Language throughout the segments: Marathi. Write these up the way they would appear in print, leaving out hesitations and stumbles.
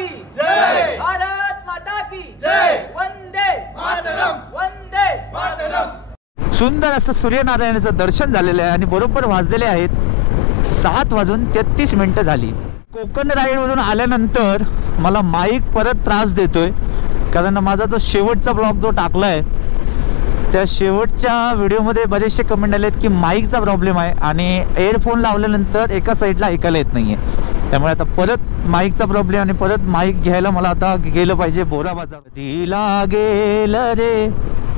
की जय, भारत माता की जय, वंदे मातरम, वंदे मातरम। सुंदर असं सूर्यनारायणाचं दर्शन झालेलं आहे आणि बरोबर वाजलेले आहेत 7:33 झाली। कोकण राईडवरून आल्यानंतर मला माईक परत त्रास देतोय, कारण माझा तो शेवटचा ब्लॉग जो टाकला आहे त्या शेवटच्या व्हिडिओमध्ये बरेचसे कमेंट आलेत की माईकचा प्रॉब्लेम आहे आणि एअरफोन लावल्यानंतर एका साईडला ऐकायला येत नाही आहे। त्यामुळे आता परत माईकचा प्रॉब्लेम आणि परत माईक घ्यायला मला आता गेलं पाहिजे बोरा बाजार। कधी लागेल रे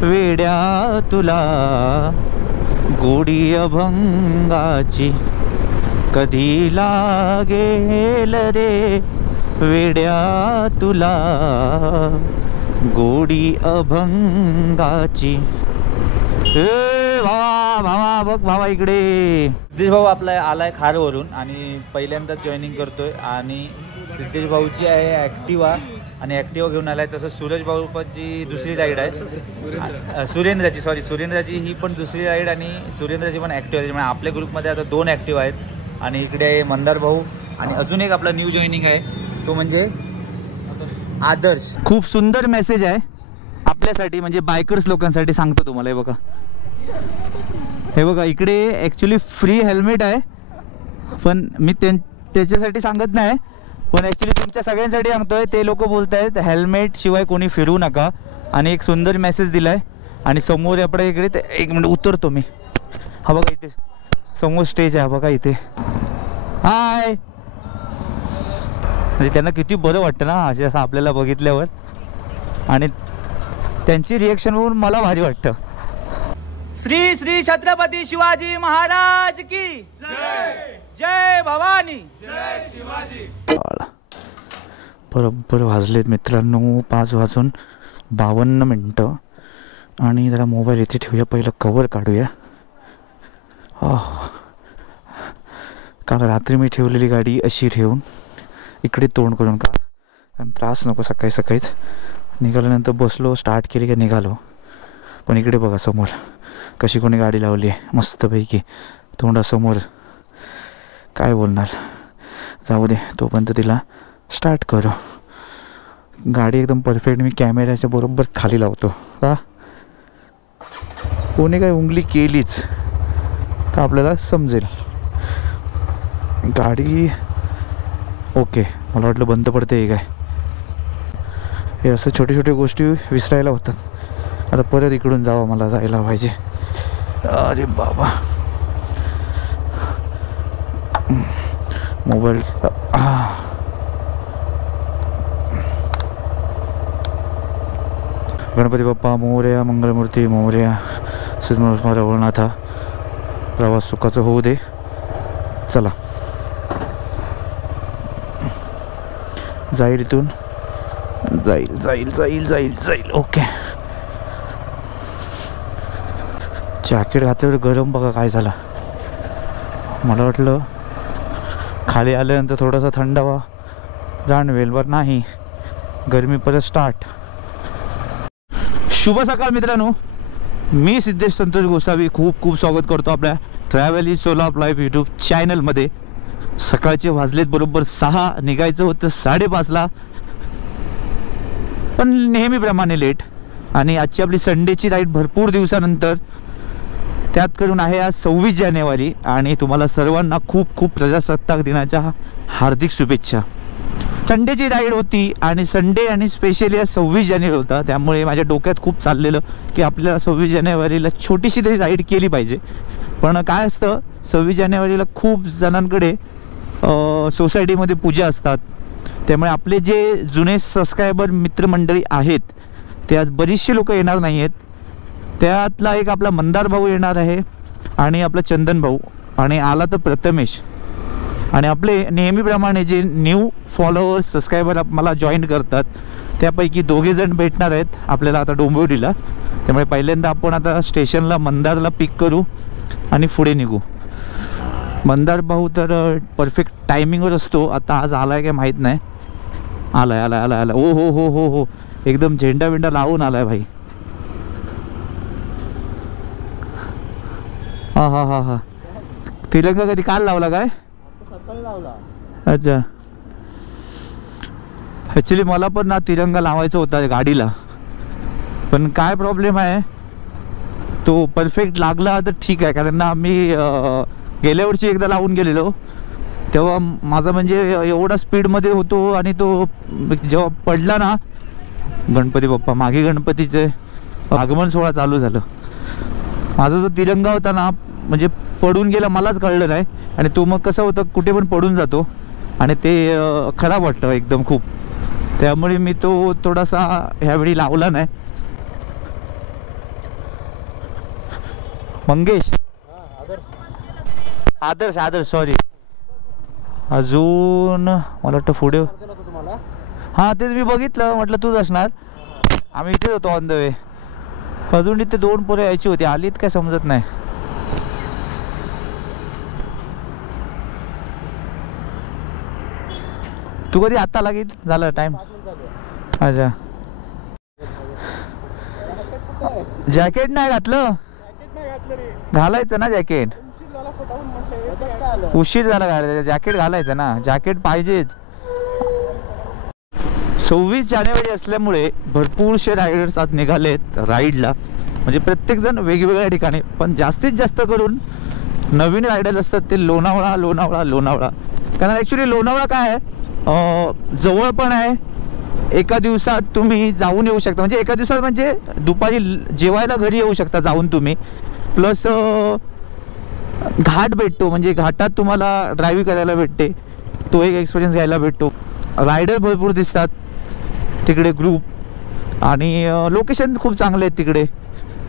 वेड्या तुला गोडी अभंगाची, कधी लागेल रे वेड्या तुला गोडी अभंगाची। भावा भावा बघ भावा इकडे सिद्धेश भाऊ आपला आलाय खारवरून आणि पहिल्यांदाच जॉईनिंग करतोय आणि सिद्धेश भाऊची आहे ॲक्टिवा आणि ॲक्टिवा घेऊन आलाय। तसंच सूरज भाऊची दुसरी राईड आहे, सुरेंद्राची ही पण दुसरी राईड आणि सुरेंद्राची पण ॲक्टिवा आहे। म्हणजे आपल्या ग्रुपमध्ये आता 2 ॲक्टिवा आहेत आणि इकडे आहे मंदार भाऊ आणि अजून एक आपला न्यू जॉईनिंग आहे तो म्हणजे आदर्श। खूप सुंदर मेसेज आहे आपल्यासाठी, म्हणजे बायकर्स लोकांसाठी सांगतो तुम्हाला। हे बघा इकडे ॲक्च्युली फ्री हेल्मेट आहे, पण मी त्याच्यासाठी सांगत नाही, पण ॲक्च्युली तुमच्या सगळ्यांसाठी सांगतोय। ते लोक बोलत आहेत हेल्मेट शिवाय कोणी फिरू नका आणि एक सुंदर मेसेज दिलाय। आणि समोर आपल्या इकडे 1 मिनिट उतरतो मी, हा बघा इथे समोर स्टेज आहे बघा इथे। हाय, म्हणजे त्यांना किती बरं वाटतं ना असे असं आपल्याला बघितल्यावर आणि त्यांची रिएक्शन बघून मला भारी वाटतं। श्री श्री छत्रपती शिवाजी महाराज की जय, जय भवानी, जय शिवाजी। बरोबर वाजलेत मित्रांनो 5:52 आणि जरा मोबाईल इथे ठेवूया, पहिलं कवर काढूया। काल रात्री मी ठेवलेली गाडी अशी ठेवून इकडे तोंड करून, का कारण त्रास नको सकाळी सकाळीच। निघाल्यानंतर बसलो, स्टार्ट केली का निघालो, पण इकडे बघा समोर कशी कोणी गाडी लावली आहे मस्तपैकी तोंडासमोर। काय बोलणार, जाऊ दे तोपर्यंत तिला स्टार्ट करू। गाडी एकदम परफेक्ट मी कॅमेऱ्याच्या बरोबर खाली लावतो का, कोणी काय उंगली केलीच तर आपल्याला समजेल गाडी ओके। मला वाटलं बंद पडते काय, हे असं छोटे छोटे गोष्टी विसरायला होतात। आता परत इकडून जावं मला जायला पाहिजे। अरे बाबा मोबाईल गणपती बाप्पा मोरया, मंगलमूर्ती मोरया, रवळनाथा, प्रवास सुखाचं होऊ दे। चला जाईल इथून, जाईल जाईल जाईल जाईल जाईल ओके। जॅकेट घातल्यावर गरम बघा काय झाला, मला वाटलं खाली आल्यानंतर थोडासा थंडावा जाणवेल, बरं नाही, गरमी परत स्टार्ट। शुभ सकाळ मित्रांनो, मी सिद्धेश संतोष गोसावी खूप खूप स्वागत करतो आपल्या ट्रॅव्हल इज सोलाप लाईव्ह यूट्यूब चॅनलमध्ये। सकाळचे वाजलेत बरोबर 6, निघायचं होतं 5:30ला पण नेहमीप्रमाणे लेट। आणि आजची आपली संडेची राईड भरपूर दिवसानंतर, त्यात करून आहे आज 26 जानेवारी आणि तुम्हाला सर्वांना खूप खूप प्रजासत्ताक दिनाच्या हार्दिक शुभेच्छा। संडेची राईड होती आणि संडे आणि स्पेशली आज 26 जानेवारी होता, त्यामुळे माझ्या डोक्यात खूप चाललेलं की आपल्याला 26 जानेवारीला छोटीशी तरी राईड केली पाहिजे। पण काय असतं 26 जानेवारीला खूप जणांकडे सोसायटीमध्ये पूजा असतात, त्यामुळे आपले जे जुने सबस्क्रायबर मित्रमंडळी आहेत ते आज बरीचशी लोक येणार नाही आहेत। त्यातला एक आपला मंदार भाऊ येणार आहे आणि आपला चंदन भाऊ आणि आला तर प्रथमेश आणि आपले नेहमीप्रमाणे जे न्यू फॉलोअर्स सबस्क्रायबर मला जॉईन करतात त्यापैकी 2 जण भेटणार आहेत आपल्याला आता डोंबिवलीला। त्यामुळे पहिल्यांदा आपण आता स्टेशनला मंदारला पिक करू आणि पुढे निघू। मंदार भाऊ तर परफेक्ट टायमिंगवर असतो, आता आज आलाय काय माहीत नाही। आलाय आलाय आलाय आलाय, ओ हो हो हो हो, एकदम झेंडा बिंडा लावून आलाय भाई। हा हा हा हा, तिरंगा कधी काल लावला काय? सकाळी लावला। अच्छा ॲक्च्युली मला पण ना तिरंगा लावायचा होता गाडीला, पण काय प्रॉब्लेम आहे, तो परफेक्ट लागला तर ठीक आहे. कारण ना मी गेल्या वर्षी एकदा लावून गेलेलो, तेव्हा माझा म्हणजे एवढा स्पीडमध्ये होतो आणि तो जेव्हा पडला ना, गणपती बाप्पा मागे गणपतीचे आगमन सोहळा चालू झालं, माझा जो तिरंगा होता ना म्हणजे पडून गेला, मलाच कळलं नाही. आणि तो मग कसं होतं, कुठे पण पडून जातो आणि ते खराब वाटतं एकदम खूप. त्यामुळे मी तो थोडासा ह्यावेळी लावला नाही. मंगेश, आदर्श आदर्श सॉरी, अजून मला वाटतं पुढे, हां तेच मी बघितलं, म्हटलं तूच असणार. आम्ही इथेच होतो ऑन द वे. अजून इथे 2 पोरं यायची होती, आलीत काय समजत नाही. तू कधी आत्ता लागेल झालं टाइम? अच्छा, जॅकेट नाही घातलं, घालायचं ना जॅकेट, उशीर झाला घालायचं, जॅकेट घालायचं ना, जॅकेट पाहिजेच. 26 जानेवारी असल्यामुळे भरपूरसे रायडर्स आज निघालेत राईडला, म्हणजे प्रत्येकजण वेगवेगळ्या ठिकाणी, पण जास्तीत जास्त करून नवीन रायडर्स असतात ते लोणावळा लोणावळा लोणावळा. कारण ॲक्च्युली लोणावळा काय आहे, जवळ पण आहे, एका दिवसात तुम्ही जाऊन येऊ शकता. म्हणजे एका दिवसात म्हणजे दुपारी जेवायला घरी येऊ शकता जाऊन तुम्ही, प्लस घाट भेटतो, म्हणजे घाटात तुम्हाला ड्रायव्हिंग करायला भेटते, तो एक एक्सपिरियन्स घ्यायला भेटतो. रायडर भरपूर दिसतात तिकडे ग्रुप, आणि लोकेशन खूप चांगले आहेत तिकडे,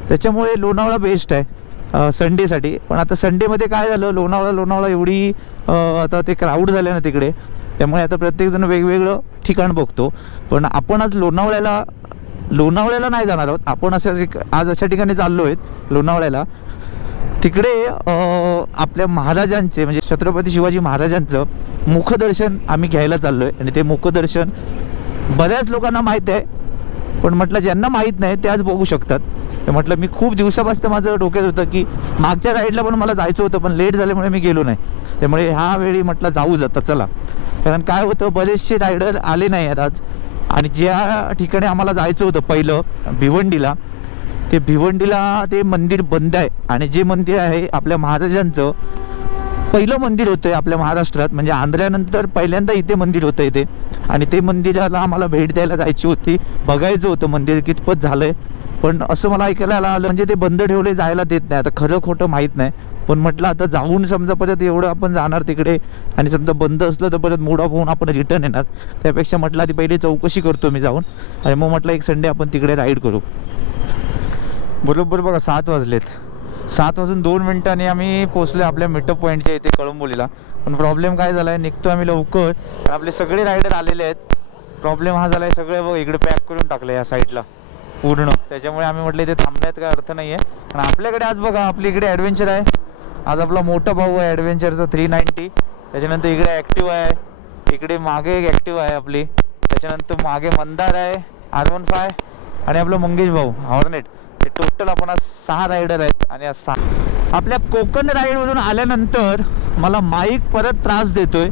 त्याच्यामुळे लोणावळा बेस्ट आहे संडेसाठी. पण आता संडेमध्ये काय झालं, लोणावळा एवढी आता ते क्राऊड झाले ना तिकडे, त्यामुळे आता प्रत्येकजण वेगवेगळं ठिकाण बघतो. पण आपण आज लोणावळ्याला नाही जाणार आहोत, आपण आज अशा ठिकाणी चाललो आहेत लोणावळ्याला. तिकडे आपल्या महाराजांचे म्हणजे छत्रपती शिवाजी महाराजांचं मुखदर्शन आम्ही घ्यायला चाललो आहे. आणि ते मुखदर्शन बऱ्याच लोकांना माहीत आहे, पण म्हटलं ज्यांना माहीत नाही ते आज बघू शकतात. ते म्हटलं मी खूप दिवसापासून माझं डोक्यात होतं की मागच्या राईडला पण मला जायचं होतं, पण लेट झाल्यामुळे मी गेलो नाही. त्यामुळे ह्या वेळी म्हटलं जाऊ जाता चला. कारण काय होतं, बरेचसे रायडर आले नाही आहेत आज, आणि ज्या ठिकाणी आम्हाला जायचं होतं पहिलं भिवंडीला, ते भिवंडीला ते मंदिर बंद आहे. आणि जे मंदिर आहे आपल्या महाराजांचं पहिलं मंदिर होतं आपल्या महाराष्ट्रात, म्हणजे आंध्रानंतर पहिल्यांदा इथे मंदिर होतं इथे, आणि ते मंदिराला आम्हाला भेट द्यायला जायची होती, बघायचं होतं मंदिर कितपत झालं आहे. पण असं मला ऐकायला आलं म्हणजे ते बंद ठेवले, जायला देत नाही. आता खरं खोटं माहीत नाही, पण म्हटलं आता जाऊन समजा परत एवढं आपण जाणार तिकडे, आणि समजा बंद असलं तर परत मूड ऑफ होऊन आपण रिटर्न येणार, त्यापेक्षा म्हटलं आधी पहिली चौकशी करतो मी जाऊन, आणि मग म्हटलं एक संडे आपण तिकडे राईड करू. बरोबर बघा 7 वाजलेत, 7 वाजून 2 मिनिटांनी आम्ही पोचलो आपल्या मीटअप पॉईंटच्या इथे कळंबोलीला. पण प्रॉब्लेम काय झाला आहे, निघतो आम्ही लवकर, आपले सगळे रायडर आलेले आहेत. प्रॉब्लेम हा झाला आहे, सगळे बघ इकडे पॅक करून टाकलं या साईडला पूर्ण, त्याच्यामुळे आम्ही म्हटलं इथे थांबण्यात काय अर्थ नाही आहे. आणि आपल्याकडे आज बघा आपल्या इकडे ॲडव्हेंचर आहे, आज आपला मोठा भाऊ आहे ॲडव्हेंचरचा 390, त्याच्यानंतर इकडे ॲक्टिव्ह आहे, इकडे मागे एक ॲक्टिव्ह आहे आपली, त्याच्यानंतर मागे मंदार आहे R15, आणि आपलं मंगेश भाऊ हॉर्नेट. हे टोटल आपण आज 6 रायडर आहेत. आणि आज 6 आपल्या कोकण राईडवरून आल्यानंतर मला माईक परत त्रास देतोय,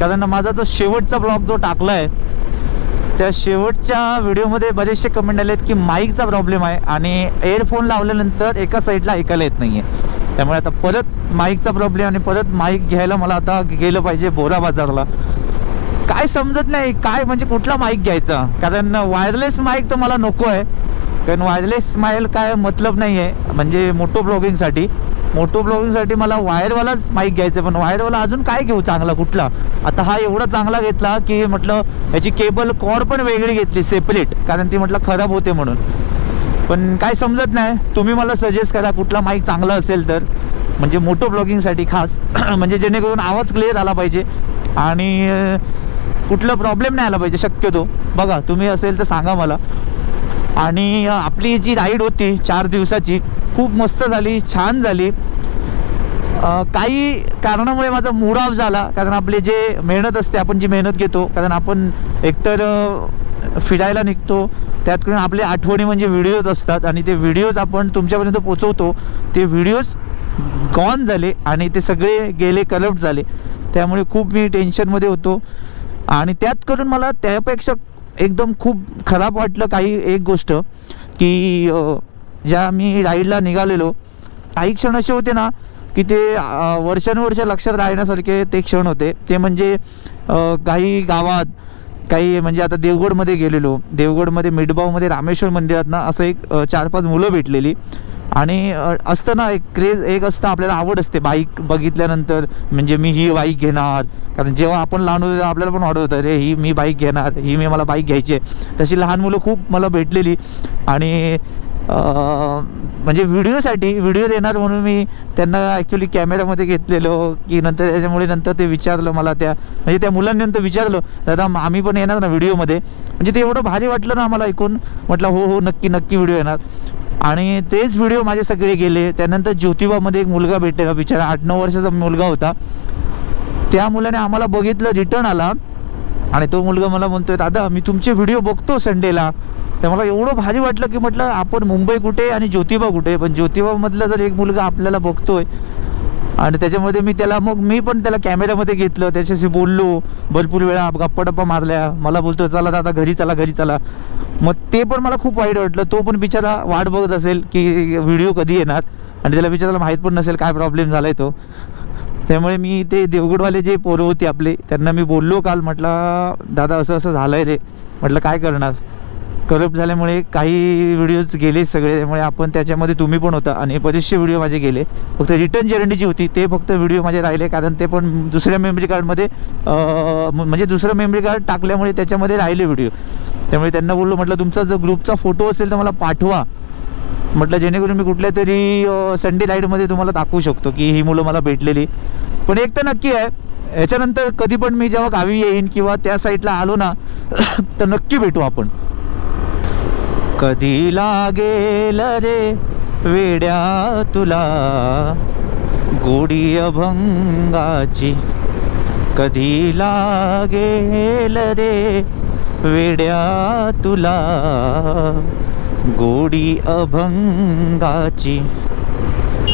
कारण माझा तो शेवटचा ब्लॉग जो टाकला आहे त्या शेवटच्या व्हिडिओमध्ये बरेचसे कमेंट आले आहेत की माईकचा प्रॉब्लेम आहे, आणि एअरफोन लावल्यानंतर एका साईडला ऐकायला येत नाही आहे. त्यामुळे आता परत माईकचा प्रॉब्लेम, आणि परत माईक घ्यायला मला आता गेलं पाहिजे बोरा बाजारला. काय समजत नाही काय म्हणजे कुठला माईक घ्यायचा, कारण वायरलेस माईक तर मला नको आहे, कारण वायरलेस माईक काय मतलब नाही आहे. म्हणजे मोटो ब्लॉगिंगसाठी मला वायरवालाच माईक घ्यायचं, पण वायरवाला अजून काय घेऊ चांगला कुठला. आता हा एवढा चांगला घेतला की म्हटलं याची केबल कॉर्ड पण वेगळी घेतली सेपरेट, कारण ती म्हटलं खराब होते म्हणून. पण काय समजत नाही, तुम्ही मला सजेस्ट करा कुठला माईक चांगला असेल तर, म्हणजे मोटो ब्लॉगिंगसाठी खास, म्हणजे जेणेकरून आवाज क्लिअर आला पाहिजे आणि कुठला प्रॉब्लेम नाही आला पाहिजे शक्यतो. बघा तुम्ही असेल तर सांगा मला. आणि आपली जी राईड होती 4 दिवसाची खूप मस्त झाली, छान झाली. काही कारणामुळे माझा मूड ऑफ झाला, कारण आपले जे मेहनत असते, आपण जी मेहनत घेतो, कारण आपण एकतर फिरायला निघतो, त्यात करून आपले आठवणी म्हणजे व्हिडिओज असतात, आणि ते व्हिडिओज आपण तुमच्यापर्यंत पोचवतो, ते व्हिडिओज गॉन झाले आणि ते सगळे गेले, करप्ट झाले. त्यामुळे खूप मी टेन्शनमध्ये होतो. आणि त्यात करून मला त्यापेक्षा एकदम खूप खराब वाटलं काही एक गोष्ट की ज्या मी राईडला निघालेलो काही क्षण असे होते ना की ते वर्षानुवर्ष लक्षात राहण्यासारखे ते क्षण होते. ते म्हणजे काही गावात काही म्हणजे आता देवगडमध्ये गेलेलो, देवगडमध्ये मिठबावमध्ये रामेश्वर मंदिरात ना असं एक 4-5 मुलं भेटलेली आणि असतं ना एक क्रेज एक असतं आपल्याला आवड असते बाईक बघितल्यानंतर म्हणजे मी ही बाईक घेणार. कारण जेव्हा आपण लहान होतो आपल्याला पण वाटत होतं रे ही मी बाईक घेणार, ही मला बाईक घ्यायची आहे. तशी लहान मुलं खूप मला भेटलेली आणि म्हणजे व्हिडिओ देणार म्हणून मी त्यांना ॲक्च्युली कॅमेऱ्यामध्ये घेतलेलो की नंतर त्याच्यामुळे नंतर ते विचारलं मला म्हणजे त्या मुलांनी नंतर विचारलं दादा आम्ही पण येणार ना व्हिडिओमध्ये. म्हणजे ते एवढं भारी वाटलं ना आम्हाला ऐकून. म्हटलं हो नक्की व्हिडिओ येणार. आणि तेच व्हिडिओ माझे सगळे गेले. त्यानंतर ज्योतिबामध्ये एक मुलगा भेटलेला बिचारा 8-9 वर्षाचा मुलगा होता. त्या मुलाने आम्हाला बघितलं रिटर्न आला आणि तो मुलगा मला म्हणतोय दादा मी तुमचे व्हिडिओ बघतो संडेला. तर मला एवढं भारी वाटलं की म्हटलं आपण मुंबई कुठे आणि ज्योतिबा कुठे, पण ज्योतिबामधला जर एक मुलगा आपल्याला बघतोय आणि त्याच्यामध्ये मी पण त्याला कॅमेऱ्यामध्ये घेतलं, त्याच्याशी बोललो भरपूर वेळा, गप्पा मारल्या. मला बोलतो चला दादा घरी चला. मग ते पण मला खूप वाईट वाटलं. तो पण बिचारा वाट बघत असेल की व्हिडिओ कधी येणार आणि त्याला बिचाराला माहीत पण नसेल काय प्रॉब्लेम झाला आहे तो. त्यामुळे मी ते देवगडवाले जे पोरं होते आपले त्यांना मी बोललो काल, म्हटलं दादा असं झालं आहे रे. म्हटलं काय करणार, करप्ट झाल्यामुळे काही व्हिडिओज गेले सगळे. त्यामुळे आपण त्याच्यामध्ये तुम्ही पण होता आणि बरेचसे व्हिडिओ माझे गेले. फक्त रिटर्न जर्नी जी होती ते फक्त व्हिडिओ माझे राहिले कारण ते पण दुसऱ्या मेमरी कार्डमध्ये म्हणजे दुसरं मेमरी कार्ड टाकल्यामुळे त्याच्यामध्ये राहिले व्हिडिओ. त्यामुळे त्यांना बोललो म्हटलं तुमचा जर ग्रुपचा फोटो असेल तर मला पाठवा म्हटलं जेणेकरून मी कुठल्या तरी संडे राईडमध्ये तुम्हाला दाखवू शकतो की ही मुलं मला भेटलेली. पण एक तर नक्की आहे याच्यानंतर कधी पण मी जेव्हा गावी येईन किंवा त्या साईडला आलो ना तर नक्की भेटू आपण. कधी लागेल रे वेड्या तुला गोडी अभंगाची, कधी लागेल रे वेड्या तुला गोडी अभंगाची.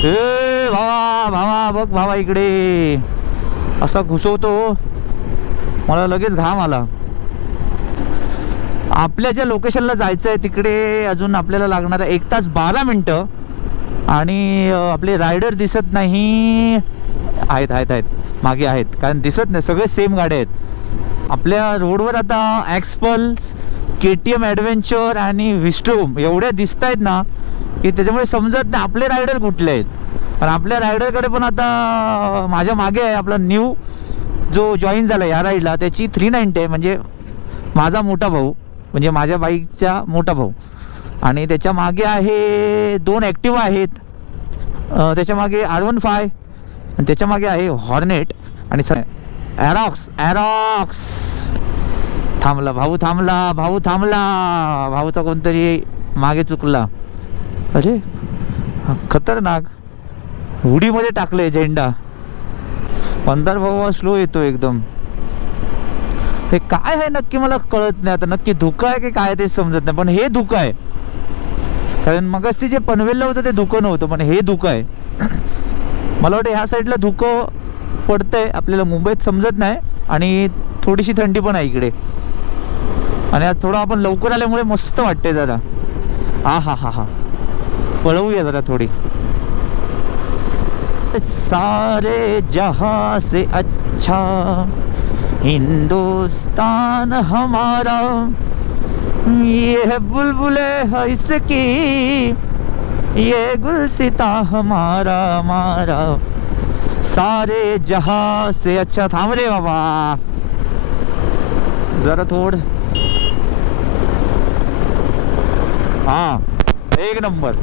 ए भावा बघ भावा इकडे असा घुसवतो मला लगेच घाम आला. आपल्या ज्या लोकेशनला जायचं आहे तिकडे अजून आपल्याला लागणार आहे 1 तास 12 मिनटं आणि आपले रायडर दिसत नाही. आहेत मागे आहेत कारण दिसत नाही, सगळे सेम गाड्या आहेत आपल्या रोडवर. आता ॲक्सपल्स, KTM ॲडव्हेंचर आणि विस्टोम एवढ्या दिसत आहेत ना की त्याच्यामुळे समजत नाही आपले रायडर कुठले आहेत. पण आपल्या रायडरकडे पण आता माझ्या मागे आहे आपला न्यू जो जॉईन झाला या राईडला, त्याची 390 आहे म्हणजे माझा मोठा भाऊ, म्हणजे माझ्या बाईकचा मोठा भाऊ. आणि त्याच्या मागे आहे 2 ॲक्टिवा आहेत, त्याच्या मागे R15 आणि त्याच्या मागे आहे हॉर्नेट आणि ॲरॉक्स. थांबला भाऊचा कोणतरी मागे चुकला. अरे खतरनाक हुडीमध्ये टाकले झेंडा. पंधर भाऊ स्लो येतो एकदम. हे काय आहे नक्की मला कळत नाही आता, नक्की धुकं आहे की काय ते समजत नाही. पण हे धुकं आहे कारण मगाशी जे पनवेलला होतं ते धुकं नव्हतं, पण हे धुकं आहे. मला वाटतं ह्या साईडला धुकं पडतंय आपल्याला मुंबईत समजत नाही आणि थोडीशी थंडी पण आहे इकडे. आणि आज थोडं आपण लवकर आल्यामुळे मस्त वाटते जरा. हा पळवूया जरा थोडी. सारे जहां से अच्छा हिंदुस्तान हमारा, ये बुलबुले है इसकी, ये गुलसिता हमारा, सारे जहां से अच्छा. थांब रे बाबा जरा थोड. हा एक नंबर.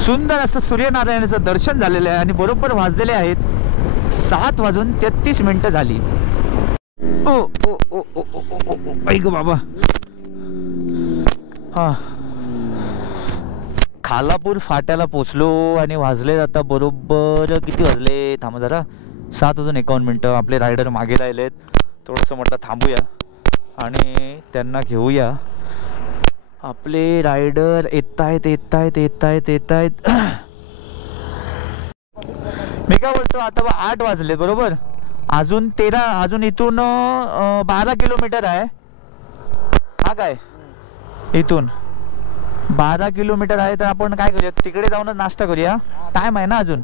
सुंदर असं सूर्यनारायणाचं दर्शन झालेलं आहे आणि बरोबर वाजलेले आहेत 7:33 झाली. ऐक बाबा. हा खालापूर फाट्याला पोचलो आणि वाजले आता बरोबर किती वाजले थांबा जरा 7:51. आपले रायडर मागे राहिलेत. थोडंसं म्हटलं थांबूया आणि त्यांना घेऊया. आपले रायडर येत आहेत. मी काय बोलतो आता 8 वाजले बरोबर. अजून 13, अजून इथून 12 किलोमीटर आहे. हा काय इथून 12 किलोमीटर आहे. तर आपण काय करूया, तिकडे जाऊनच नाश्ता करूया. टाइम आहे ना अजून,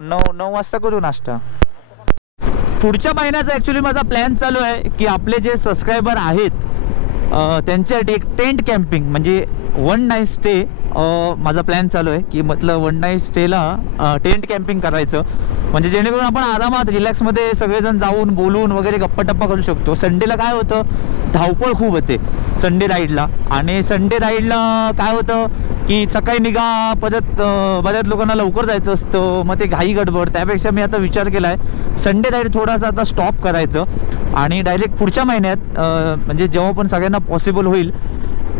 9 वाजता करू नाश्ता. पुढच्या महिन्याचा ॲक्च्युली माझा प्लॅन चालू आहे की आपले जे सबस्क्रायबर आहेत त्यांच्यासाठी एक टेंट कॅम्पिंग म्हणजे 1 नाईट स्टे माझा प्लॅन चालू आहे की मतलब 1 नाईट स्टेला टेंट कॅम्पिंग करायचं, म्हणजे जेणेकरून आपण आरामात रिलॅक्समध्ये सगळेजण जाऊन बोलून वगैरे गप्पा करू शकतो. संडेला काय होतं, धावपळ खूप होते संडे राईडला. आणि संडे राईडला काय होतं की सकाळी निघा, परत बऱ्याच लोकांना लवकर जायचं असतं, मग ते घाई गडबड. त्यापेक्षा मी आता विचार केला आहे संडे राईड थोडासा आता स्टॉप करायचं आणि डायरेक्ट पुढच्या महिन्यात म्हणजे जेव्हा पण सगळ्यांना पॉसिबल होईल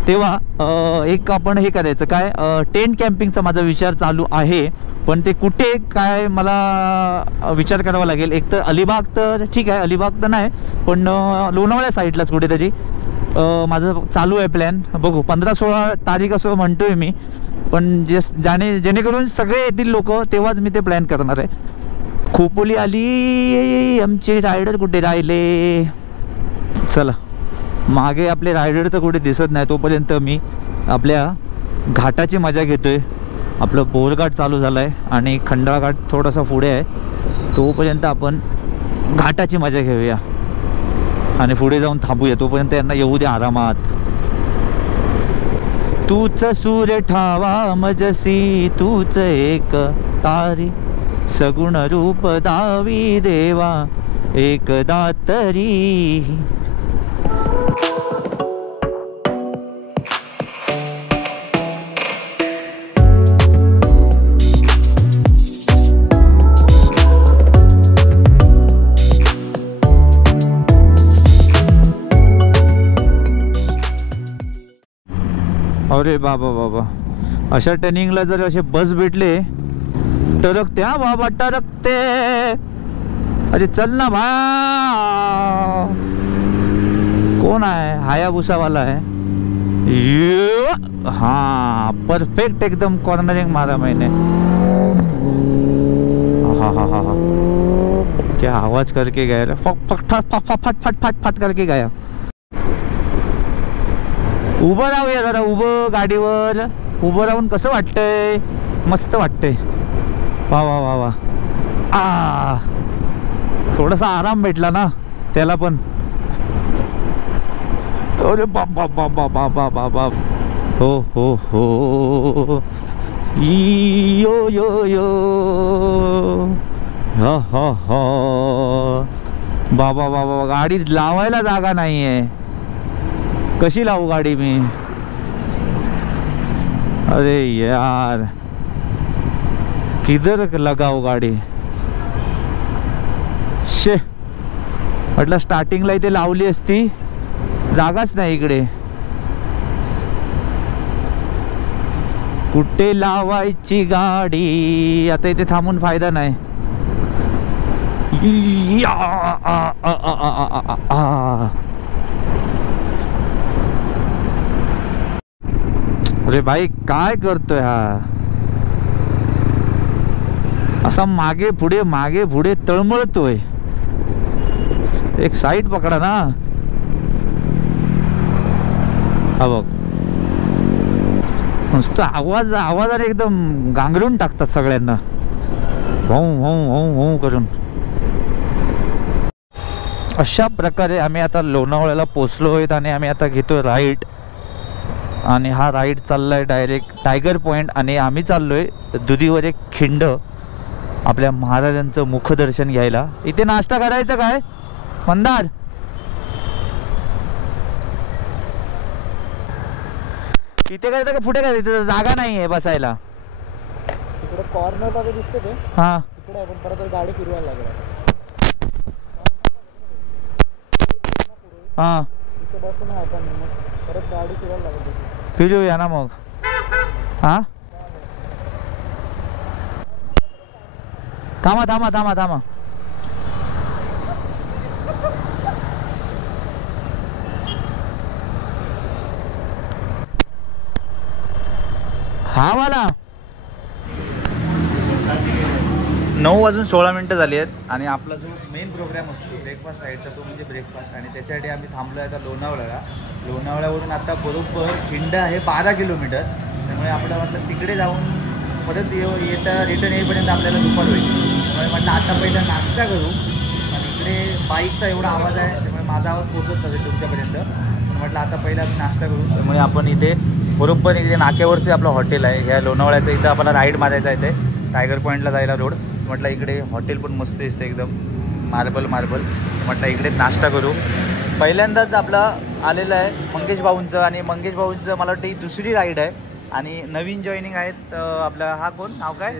तेव्हा एक आपण हे करायचं काय, टेंट कॅम्पिंगचा माझा विचार चालू आहे. पण ते कुठे काय मला विचार करावा लागेल. एक तर अलिबाग तर ठीक आहे, अलिबाग तर नाही, पण लोणावळ्या साईडलाच कुठेतरी माझं चालू आहे प्लॅन. बघू 15-16 तारीख असं म्हणतोय मी, पण जेणेकरून सगळे येतील लोक तेव्हाच मी ते प्लॅन करणार आहे. खोपोली आली, आमचे रायडर कुठे राहिले. चला, मागे आपले रायडर तर कुठे दिसत नाही, तोपर्यंत मी आपल्या घाटाची मजा घेतोय. आपलं बोरघाट चालू झालं आहे आणि खंडाळा घाट थोडासा पुढे आहे, तोपर्यंत आपण घाटाची मजा घेऊया आणि पुढे जाऊन थांबूया. तोपर्यंत यांना येऊ द्या आरामात. तूच सूर्य ठावा मजसी, तूच एक तारी, सगुण रूप दावी देवा एकदा तरी. अरे बाबा बाबा, अशा टर्निंगला जर असे बस भेटले टरकते. हा बाबा टरकते. अरे चल ना भा. कोण आहे, हायाबुसावाला आहे. हा परफेक्ट एकदम कॉर्नरिंग मारा मैंने. हा हा हा हा, क्या आवाज करके गया, फट फट फट फट फट करके गया. उभं राहूया जरा, उभं गाडीवर उभं राहून कसं वाटतंय, मस्त वाटतंय. वा वा वा वा. थोडासा आराम भेटला ना त्याला पण. अरे बाबा बाबा बाबा बाबा, हो हो हो, यो यो यो, हा हा हा. बाबा बाबा, गाडी लावायला जागा नाही आहे. कशी लावू गाडी मी. अरे यार, किधर लगाऊ गाडी. शे, म्हटलं स्टार्टिंगला इथे लावली असती, जागाच नाही इकडे. कुठे लावायची गाडी, आता इथे थांबून फायदा नाही. अरे भाई काय करतोय हा, असा मागे पुढे तळमळतोय. एक साईड पकडा ना. हा बघ, नुसतं आवाजाने एकदम गांगरून टाकतात सगळ्यांना, होऊ होऊ होऊ होऊ करून. अशा प्रकारे आम्ही आता लोणावळ्याला पोचलो आहेत आणि आम्ही आता घेतोय राईट. आणि हा राईड चाललाय डायरेक्ट टायगर पॉइंट आणि आम्ही चाललोय दुधीवर एक खिंड, आपल्या महाराजांचं मुखदर्शन घ्यायला. इथे नाश्ता करायचा काय मंदार. इथे काय का पुढे काय, इथे जागा नाही आहे बसायला. तिकडे कॉर्नर मध्ये दिसते ते. हा तिकडे आपण परत गाडी फिरवायला लागेल. हा इथे बसून आपण परत गाडी फिरवायला लागेल. फिरूया ना मग. हा थांबा थांबा थांबा थांबा. हा वाला 9:16 झाली आहेत आणि आपला जो मेन प्रोग्राम असतो ब्रेकफास्ट राईडचा तो म्हणजे ब्रेकफास्ट, आणि त्याच्यासाठी आम्ही थांबलो आहे आता लोणावळ्याला. लोणावळ्यावरून आता बरोबर खिंड आहे 12 किलोमीटर. त्यामुळे आपल्याला म्हटलं तिकडे जाऊन परत रिटर्न येईपर्यंत आपल्याला दुपार होईल. त्यामुळे म्हटलं आता पहिला नाश्ता करू. आणि इकडे बाईकचा एवढा आवाज आहे त्यामुळे माझा आवाज पोहोचत नसेल तुमच्यापर्यंत, पण म्हटलं आता पहिला आम्ही नाश्ता करू. त्यामुळे आपण इथे बरोबर इथे नाक्यावरती आपलं हॉटेल आहे ह्या लोणावळ्याचं. इथं आपल्याला राईड मारायचा आहे ते टायगर पॉईंटला जायला रोड. म्हटलं इकडे हॉटेल पण मस्त दिसतं एकदम मार्बल. म्हटलं इकडे नाश्ता करू. पहिल्यांदाच आपलं आलेलं आहे मंगेश भाऊंचं, आणि मंगेश भाऊंचं मला वाटतं ही दुसरी राईड आहे आणि नवीन जॉईनिंग आहेत. आपला हा कोण नाव काय,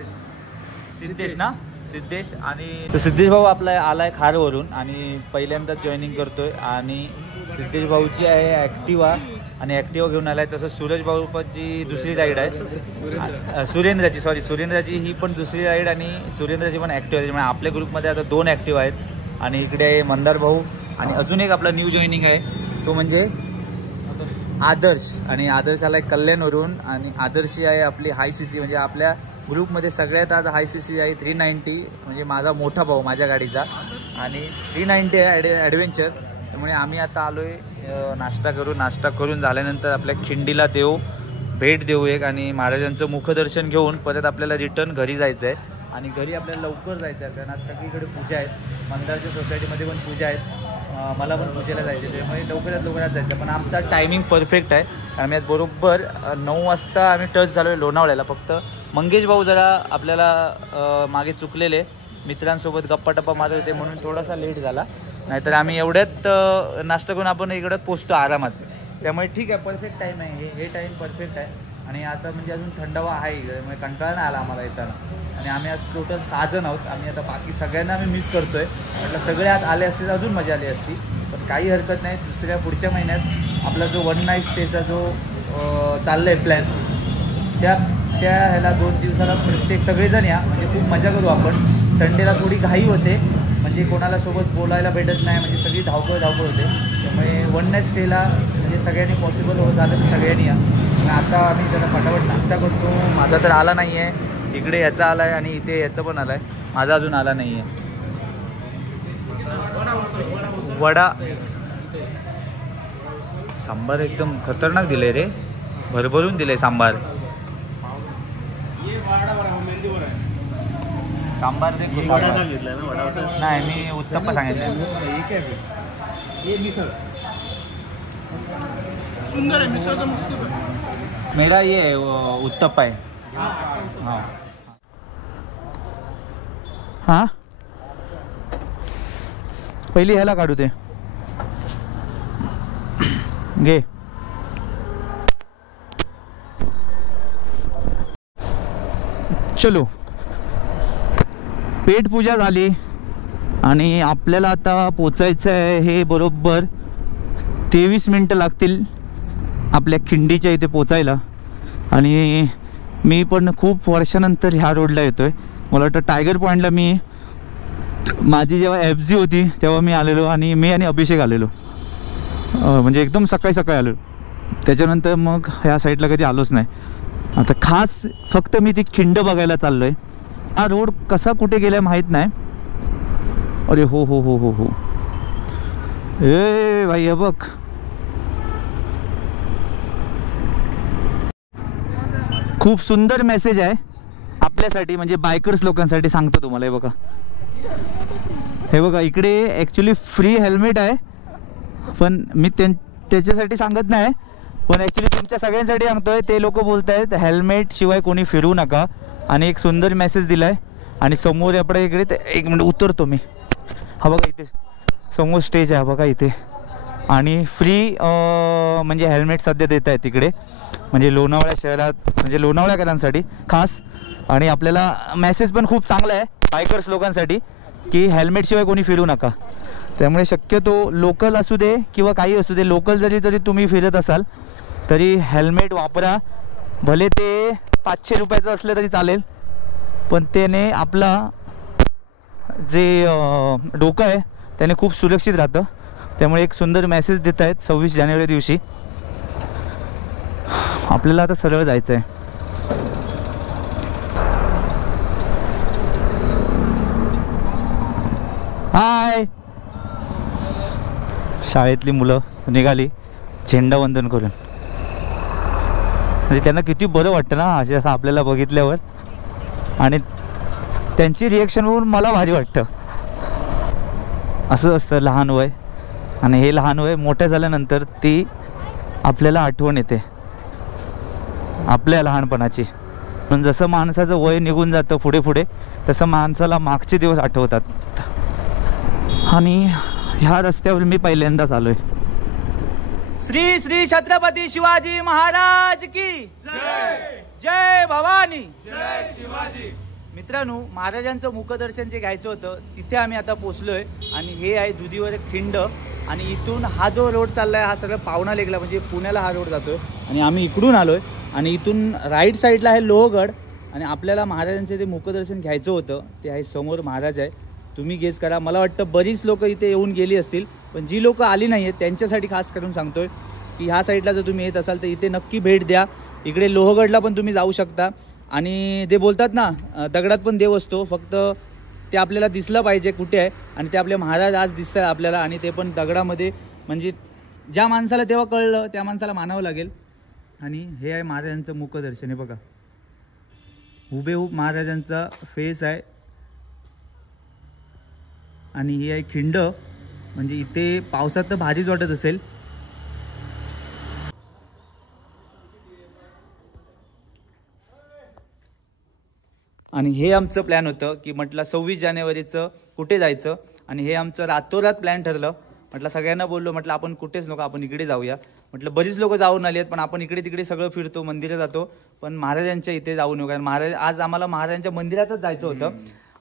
सिद्धेश ना, सिद्धेश. आणि सिद्धेश भाऊ आपला आलाय खारवरून आणि पहिल्यांदाच जॉईनिंग करतोय. आणि सिद्धेश भाऊची आहे ॲक्टिवा आणि ॲक्टिवा घेऊन आलाय. तसं सूरज भाऊची दुसरी राईड आहे, सुरेंद्राची ही पण दुसरी राईड आणि सुरेंद्राची पण ॲक्टिवा. त्यामुळे आपल्या ग्रुपमध्ये आता 2 ॲक्टिवा आहेत. आणि इकडे मंदार भाऊ आणि अजून एक आपला न्यू जॉईनिंग आहे तो म्हणजे आदर्श. आणि आदर्श आला आहे कल्याणवरून. आणि आदर्शी आहे आपली हाय CC, म्हणजे आपल्या ग्रुपमध्ये सगळ्यात आता हाय CC आहे 390, म्हणजे माझा मोठा भाऊ माझ्या गाडीचा. आणि 390 आहे ॲडव्हेंचर. त्यामुळे आम्ही आता आलो आहे नाश्ता करून झाल्यानंतर आपल्या खिंडीला भेट देऊ एक, आणि महाराजांचं मुखदर्शन घेऊन परत आपल्याला रिटर्न घरी जायचं आहे. आणि घरी आपल्याला लवकर जायचं आहे कारण आज सगळीकडे पूजा आहेत. मंदारच्या सोसायटीमध्ये पण पूजा आहेत, मला पण पूजेला जायचं आहे. त्यामुळे लवकरात जायचं. पण आमचा टायमिंग परफेक्ट आहे. आम्ही आज बरोबर 9 वाजता आम्ही टच झालो आहे लोणावळ्याला. फक्त मंगेश भाऊ जरा आपल्याला मागे चुकलेले, मित्रांसोबत गप्पा मारत होते म्हणून थोडासा लेट झाला. नाहीतर आम्ही एवढ्यात नाश्ता करून आपण इकडं पोचतो आरामात. त्यामुळे ठीक आहे, परफेक्ट टाईम आहे हे टाईम परफेक्ट आहे. आणि आता म्हणजे अजून थंडावा आहे, म्हणजे कंटाळा नाही आला आम्हाला येताना. आणि आम्ही आज टोटल 6 जण आहोत. आम्ही आता बाकी सगळ्यांना आम्ही मिस करतोय. म्हटलं सगळे आज आले असते तर अजून मजा आली असती, पण काही हरकत नाही. पुढच्या महिन्यात आपला जो 1 नाईट स्टेचा जो चाललं आहे प्लॅन, त्या ह्याला 2 दिवसाला प्रत्येक सगळेजण या, म्हणजे खूप मजा करू आपण. संडेला थोडी घाई होते, म्हणजे कोणाला सोबत बोलायला भेटत नाही, म्हणजे सगळी धावपळ होते. त्यामुळे 1 नाईट स्टेला म्हणजे सगळ्यांनी पॉसिबल होत झालं तर सगळ्यांनी या. आणि आता आम्ही जरा फटाफट नाश्ता करतो. माझा तर आला नाही आहे, इकडे याचा आला आहे आणि इथे याचा पण आला आहे, माझा अजून आला नाही आहे. वडा सांबार एकदम खतरनाक दिले रे, भरभरून दिले सांबार. सांबार नाही, मी उत्तप्पा सांगितलं. सुंदर है मिसळ तो मस्त मेरा ये उत्तप्पा है. हाँ हाँ पहिली ह्याला काढू दे घे. चलो, पेटपूजा झाली आणि आपल्याला आता पोचायचं आहे. हे बरोबर 23 मिनटं लागतील आपल्या खिंडीच्या इथे पोचायला. आणि मी पण खूप वर्षानंतर ह्या रोडला येतो आहे. मला वाटतं टायगर पॉईंटला माझी जेव्हा FG होती तेव्हा मी आलेलो, आणि मी आणि अभिषेक आलेलो, म्हणजे एकदम सकाळी आलेलो. त्याच्यानंतर मग ह्या साईडला कधी आलोच नाही. आता खास फक्त मी ती खिंड बघायला चाललो आहे. हा रोड कसा कुठे गेला माहीत नाही. अरे हो हो हो हो हो, ए भाई हे बघ, खूप सुंदर मेसेज आहे आपल्यासाठी, म्हणजे बायकर्स लोकांसाठी सांगतो तुम्हाला. हे बघा इकडे ॲक्च्युली फ्री हेल्मेट आहे, पण मी त्याच्यासाठी सांगत नाही, पण ॲक्च्युली तुमच्या सगळ्यांसाठी सांगतोय. ते लोक बोलत आहेत हेल्मेट शिवाय कोणी फिरू नका, आणि एक सुंदर मेसेज दिला आहे. आणि समोर आपल्या इकडे 1 मिनिट उतरतो मी. हा बघा इथे समोर स्टेज आहे बघा इथे, आणि फ्री म्हणजे हेल्मेट सध्या देत आहेत तिकडे, म्हणजे लोणावळ्या शहरात, म्हणजे लोणावळ्याकरांसाठी खास. आणि आपल्याला मेसेज पण खूप चांगला आहे बायकर्स लोकांसाठी की हेल्मेटशिवाय कोणी फिरू नका. त्यामुळे शक्यतो लोकल असू दे किंवा काही असू दे, लोकल जरी तुम्ही फिरत असाल तरी हेल्मेट वापरा. भले ते 500 रुपयाचं असलं तरी चालेल, पण त्याने आपला जे डोकं आहे त्याने खूप सुरक्षित राहतं. त्यामुळे एक सुंदर मेसेज देत आहेत 26 जानेवारी दिवशी. आपल्याला आता सरळ जायचं आहे. शाळेतली मुलं निघाली झेंडावंदन करून. म्हणजे त्यांना किती बरं वाटतं ना असे असं आपल्याला बघितल्यावर, आणि त्यांची रिॲक्शन बघून मला भारी वाटतं. असं असतं लहान वय, आणि हे लहान वय मोठ्या झाल्यानंतर ती आपल्याला आठवण येते आपल्या लहानपणाची. पण जसं माणसाचं वय निघून जातं पुढे पुढे, तसं माणसाला मागचे दिवस आठवतात. आणि ह्या रस्त्यावर मी पहिल्यांदाच आलोय. श्री श्री छत्रपती शिवाजी महाराज की जय. जय भवानी, जय शिवाजी. मित्रांनो, महाराजांचं मुखदर्शन जे घ्यायचं होतं तिथे आम्ही आता पोचलोय. आणि हे आहे दुधीवर खिंड. आणि इथून हा जो रोड चाललाय हा सगळं पावना लेकला म्हणजे पुण्याला हा रोड जातोय. आणि आम्ही इकडून आलोय आणि इथून राईट साईडला आहे लोहगड. आणि आपल्याला महाराजांचे जे मुखदर्शन घ्यायचं होतं ते आहे समोर महाराज आहे. तुम्ही गेस करा. मला वाटतं बरीच लोक इथे येऊन गेली असतील, पण जी लोक आली नाही आहेत त्यांच्यासाठी खास करून सांगतोय की ह्या साईडला जर तुम्ही येत असाल तर इथे नक्की भेट द्या. इकडे लोहगडला पण तुम्ही जाऊ शकता. आणि ते बोलतात ना दगडात पण देव असतो, फक्त ते आपल्याला दिसलं पाहिजे कुठे आहे. आणि ते आपले महाराज आज दिसत आहे आपल्याला, आणि ते पण दगडामध्ये. म्हणजे ज्या माणसाला तेव्हा कळलं त्या माणसाला मानावं लागेल. आणि हे आहे महाराजांचं मुखदर्शन. हे बघा, हुबेहूब महाराजांचा फेस आहे. आणि ही आहे खिंड. म्हणजे इथे पावसात तर भारीच वाटत असेल. आणि हे आमचं प्लॅन होतं की म्हटलं 26 जानेवारीचं कुठे जायचं. आणि हे आमचं रातोरात प्लॅन ठरलं. म्हटलं सगळ्यांना बोललो, म्हटलं आपण कुठेच नको, आपण इकडे जाऊया. म्हटलं बरीच लोक जाऊन आली आहेत, पण आपण इकडे तिकडे सगळं फिरतो, मंदिरं जातो, पण महाराजांच्या इथे जाऊ नये. कारण महाराज आज आम्हाला महाराजांच्या मंदिरातच जायचं होतं,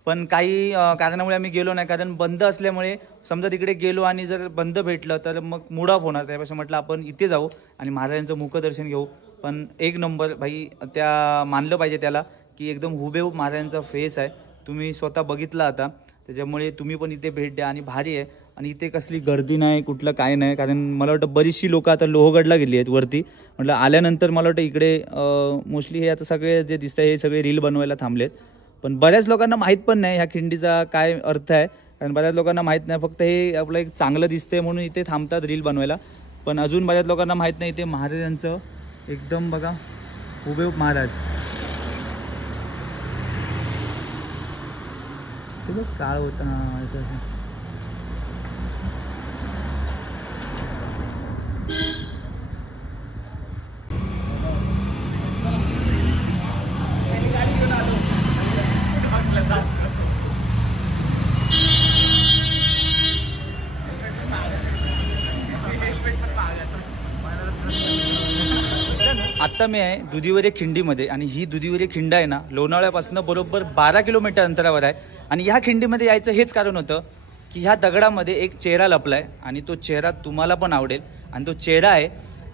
पण काही कारणामुळे आम्ही गेलो नाही. कारण बंद असल्यामुळे समजा तिकडे गेलो आणि जर बंद भेटलं तर मग मूड ऑफ होणार. त्यापेक्षा म्हटलं आपण इथे जाऊ आणि महाराजांचं मुखदर्शन घेऊ. पण एक नंबर भाई, त्या मानलं पाहिजे त्याला की एकदम हुबेहूब महाराजांचा फेस आहे. तुम्ही स्वतः बघितला आता, त्याच्यामुळे तुम्ही पण इथे भेट द्या. आणि भारी आहे. आणि इथे कसली गर्दी नाही, कुठलं काय नाही. कारण मला वाटतं बरीचशी लोकं आता लोहगडला गेली आहेत वरती. म्हटलं आल्यानंतर मला वाटतं इकडे मोस्टली हे आता सगळे जे दिसत आहे हे सगळे रील बनवायला थांबलेत. पण बऱ्याच लोकांना माहीत पण नाही ह्या खिंडीचा काय अर्थ आहे. कारण बऱ्याच लोकांना माहीत नाही, फक्त हे आपलं एक चांगलं दिसतंय म्हणून इथे थांबतात रील बनवायला. पण अजून बऱ्याच लोकांना माहीत नाही इथे महाराजांचं एकदम बघा हुबेहूब महाराज. काळ होता असं असं. आत्ता मी आहे दुधीवरे खिंडीमध्ये. आणि ही दुधीवरे खिंड आहे ना लोणावळ्यापासून बरोबर 12 किलोमीटर अंतरावर आहे. आणि ह्या खिंडीमध्ये यायचं हेच कारण होतं की ह्या दगडामध्ये एक चेहरा लपलाय आणि तो चेहरा तुम्हाला पण आवडेल. आणि तो चेहरा आहे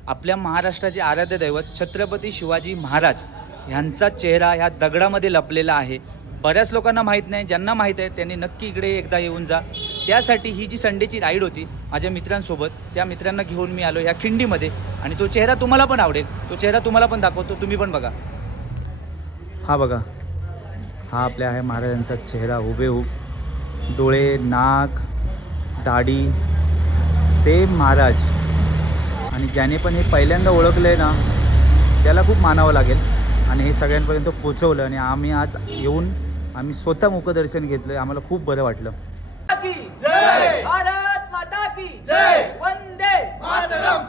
आपल्या महाराष्ट्राचे आराध्य दैवत छत्रपती शिवाजी महाराज ह्यांचा चेहरा ह्या दगडामध्ये लपलेला आहे. बऱ्याच लोकांना माहीत नाही, ज्यांना माहीत आहे त्यांनी नक्की इकडे एकदा येऊन जा. त्यासाठी ही जी संडेची राईड होती माझ्या मित्रांसोबत, त्या मित्रांना घेऊन मी आलो ह्या खिंडीमध्ये. आणि तो चेहरा तुम्हाला पण आवडेल, तो चेहरा तुम्हाला पण दाखवतो, तुम्ही पण बघा. हा बघा, हा आपल्या आहे महाराजांचा चेहरा हुबेहूब. डोळे, नाक, दाढी सेम महाराज. आणि ज्याने पण हे पहिल्यांदा ओळखलं आहे ना त्याला खूप मानावं लागेल. आणि हे सगळ्यांपर्यंत पोचवलं. आणि आम्ही आज येऊन आम्ही स्वतः मुखदर्शन घेतलं. आम्हाला खूप बरं वाटलं. जय भारत माता की जय. वंदे मातरम.